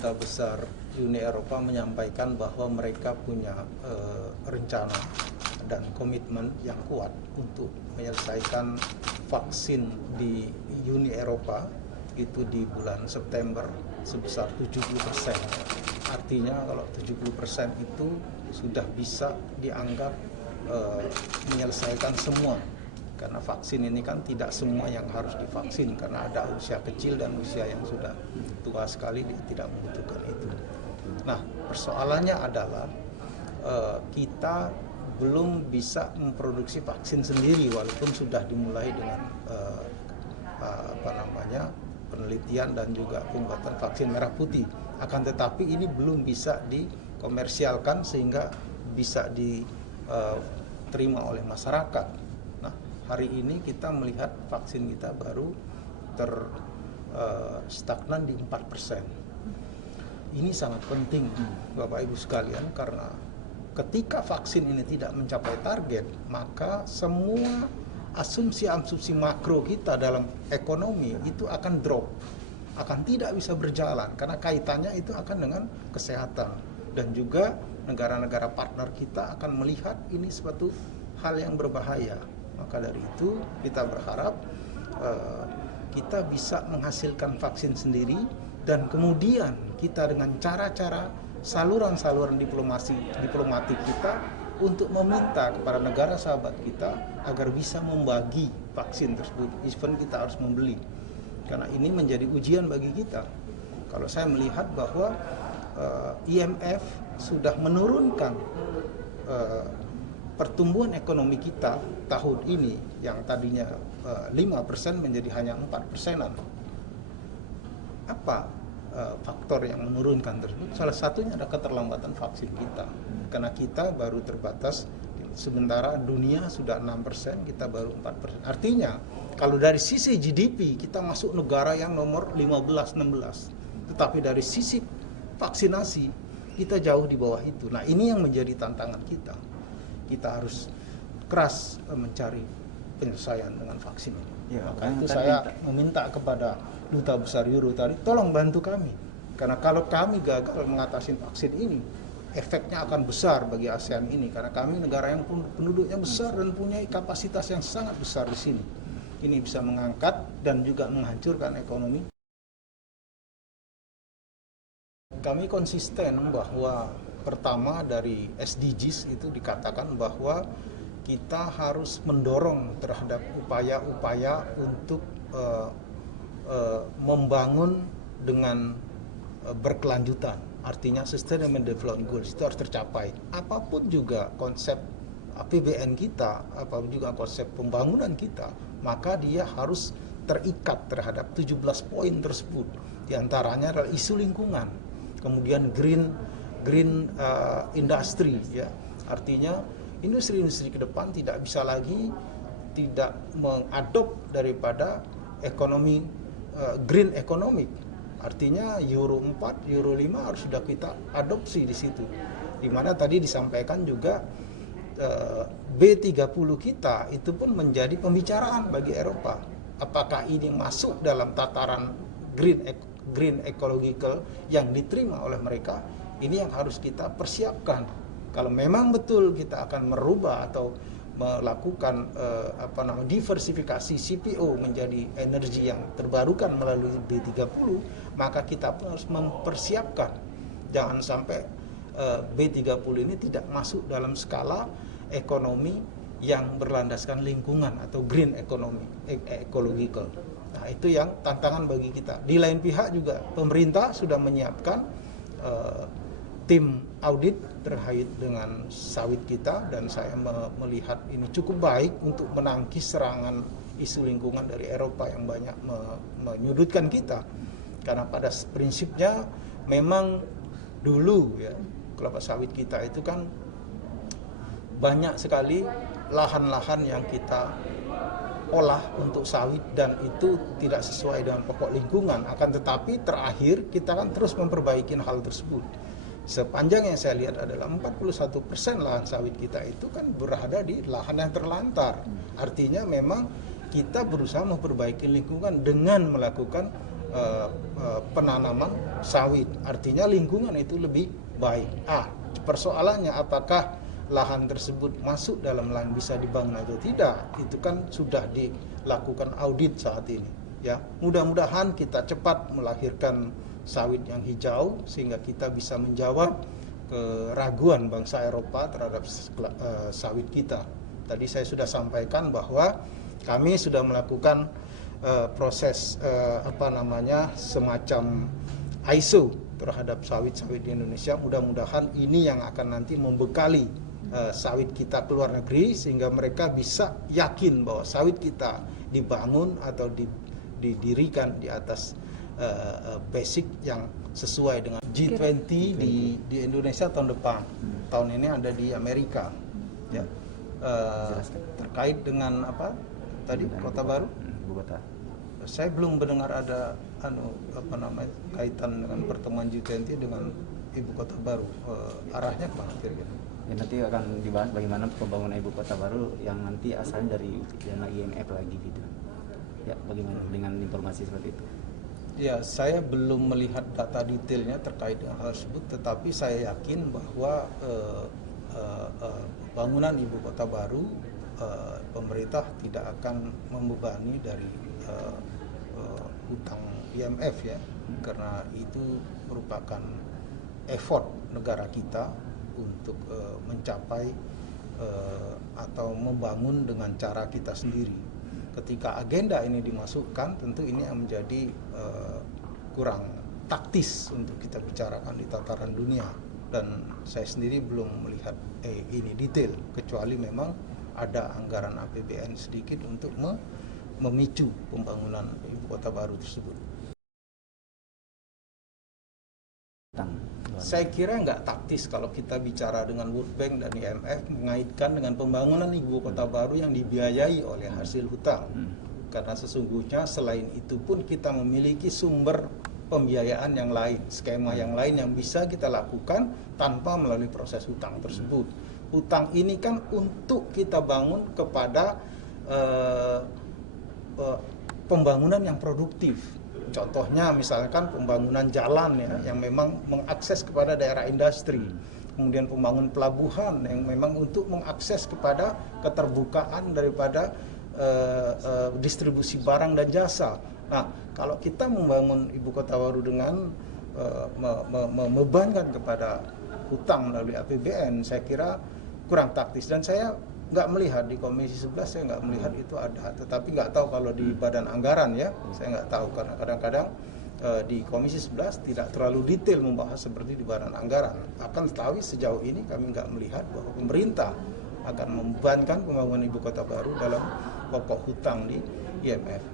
Duta Besar Uni Eropa menyampaikan bahwa mereka punya rencana dan komitmen yang kuat untuk menyelesaikan vaksin di Uni Eropa itu di bulan September sebesar 70%. Artinya kalau 70% itu sudah bisa dianggap menyelesaikan semua. Karena vaksin ini kan tidak semua yang harus divaksin, karena ada usia kecil dan usia yang sudah tua sekali tidak membutuhkan itu. Nah, persoalannya adalah kita belum bisa memproduksi vaksin sendiri walaupun sudah dimulai dengan penelitian dan juga pembuatan vaksin merah putih. Akan tetapi ini belum bisa dikomersialkan sehingga bisa diterima oleh masyarakat. Hari ini kita melihat vaksin kita baru stagnan di 4%. Ini sangat penting Bapak Ibu sekalian, karena ketika vaksin ini tidak mencapai target, maka semua asumsi-asumsi makro kita dalam ekonomi itu akan drop, akan tidak bisa berjalan, karena kaitannya itu akan dengan kesehatan. Dan juga negara-negara partner kita akan melihat ini suatu hal yang berbahaya. Maka dari itu kita berharap kita bisa menghasilkan vaksin sendiri, dan kemudian kita dengan cara-cara saluran-saluran diplomatik kita untuk meminta kepada negara sahabat kita agar bisa membagi vaksin tersebut, even kita harus membeli. Karena ini menjadi ujian bagi kita. Kalau saya melihat bahwa IMF sudah menurunkan pertumbuhan ekonomi kita tahun ini yang tadinya 5% menjadi hanya 4%. Apa faktor yang menurunkan tersebut? Salah satunya ada keterlambatan vaksin kita. Karena kita baru terbatas, sementara dunia sudah 6%, kita baru 4%. Artinya, kalau dari sisi GDP kita masuk negara yang nomor 15-16. Tetapi dari sisi vaksinasi kita jauh di bawah itu. Nah, ini yang menjadi tantangan kita. Kita harus keras mencari penyelesaian dengan vaksin ini. Ya, maka itu saya meminta kepada Duta Besar Euro tadi, tolong bantu kami. Karena kalau kami gagal mengatasi vaksin ini, efeknya akan besar bagi ASEAN ini. Karena kami negara yang penduduknya besar dan punya kapasitas yang sangat besar di sini. Ini bisa mengangkat dan juga menghancurkan ekonomi. Kami konsisten bahwa pertama dari SDGs itu dikatakan bahwa kita harus mendorong terhadap upaya-upaya untuk membangun dengan berkelanjutan. Artinya Sustainable Development Goals itu harus tercapai. Apapun juga konsep APBN kita, apapun juga konsep pembangunan kita, maka dia harus terikat terhadap 17 poin tersebut. Di antaranya adalah isu lingkungan, kemudian green industry, ya, artinya industri-industri ke depan tidak bisa lagi tidak mengadop daripada ekonomi green economic. Artinya Euro 4, Euro 5 harus sudah kita adopsi di situ. Di mana tadi disampaikan juga B30 kita itu pun menjadi pembicaraan bagi Eropa. Apakah ini masuk dalam tataran green ecological yang diterima oleh mereka? Ini yang harus kita persiapkan. Kalau memang betul kita akan merubah atau melakukan diversifikasi CPO menjadi energi yang terbarukan melalui B30, maka kita pun harus mempersiapkan. Jangan sampai B30 ini tidak masuk dalam skala ekonomi yang berlandaskan lingkungan atau green economy, ecological. Nah, itu yang tantangan bagi kita. Di lain pihak juga pemerintah sudah menyiapkan tim audit terkait dengan sawit kita, dan saya melihat ini cukup baik untuk menangkis serangan isu lingkungan dari Eropa yang banyak menyudutkan kita. Karena pada prinsipnya memang dulu ya kelapa sawit kita itu kan banyak sekali lahan-lahan yang kita olah untuk sawit dan itu tidak sesuai dengan pokok lingkungan. Akan tetapi terakhir kita kan terus memperbaiki hal tersebut. Sepanjang yang saya lihat adalah 41% lahan sawit kita itu kan berada di lahan yang terlantar. Artinya memang kita berusaha memperbaiki lingkungan dengan melakukan penanaman sawit. Artinya lingkungan itu lebih baik. Persoalannya apakah lahan tersebut masuk dalam lahan bisa dibangun atau tidak, itu kan sudah dilakukan audit saat ini. Ya, mudah-mudahan kita cepat melahirkan sawit yang hijau sehingga kita bisa menjawab keraguan bangsa Eropa terhadap sawit kita. Tadi saya sudah sampaikan bahwa kami sudah melakukan proses semacam ISO terhadap sawit-sawit di Indonesia. Mudah-mudahan ini yang akan nanti membekali sawit kita ke luar negeri sehingga mereka bisa yakin bahwa sawit kita dibangun atau didirikan di atas basic yang sesuai dengan G20 di Indonesia tahun depan. Tahun ini ada di Amerika. Ya. Terkait dengan apa tadi Kota Baru? Ibu kota. Saya belum mendengar ada kaitan dengan pertemuan G20 dengan Ibu Kota Baru. Arahnya kemana kira-kira? Ya, nanti akan dibahas bagaimana pembangunan ibu kota baru yang nanti asalnya dari dana IMF lagi gitu. Ya, bagaimana dengan informasi seperti itu? Ya, saya belum melihat data detailnya terkait dengan hal tersebut, tetapi saya yakin bahwa bangunan ibu kota baru pemerintah tidak akan membebani dari hutang IMF ya, karena itu merupakan effort negara kita untuk mencapai atau membangun dengan cara kita sendiri. Ketika agenda ini dimasukkan, tentu ini menjadi kurang taktis untuk kita bicarakan di tataran dunia. Dan saya sendiri belum melihat ini detail, kecuali memang ada anggaran APBN sedikit untuk memicu pembangunan ibu kota baru tersebut. Saya kira nggak taktis kalau kita bicara dengan World Bank dan IMF mengaitkan dengan pembangunan ibu kota baru yang dibiayai oleh hasil hutang. Karena sesungguhnya selain itu pun kita memiliki sumber pembiayaan yang lain, skema yang lain yang bisa kita lakukan tanpa melalui proses hutang tersebut. Hutang ini kan untuk kita bangun kepada pembangunan yang produktif. Contohnya misalkan pembangunan jalan ya, yang memang mengakses kepada daerah industri. Kemudian pembangunan pelabuhan yang memang untuk mengakses kepada keterbukaan daripada distribusi barang dan jasa. Nah, kalau kita membangun ibu kota baru dengan membebankan kepada hutang melalui APBN, saya kira kurang taktis. Dan saya nggak melihat di Komisi 11, saya nggak melihat itu ada. Tetapi nggak tahu kalau di Badan Anggaran ya, saya nggak tahu karena kadang-kadang di Komisi 11 tidak terlalu detail membahas seperti di Badan Anggaran. Akan tetapi sejauh ini kami nggak melihat bahwa pemerintah akan membebankan pembangunan ibu kota baru dalam pokok hutang di IMF.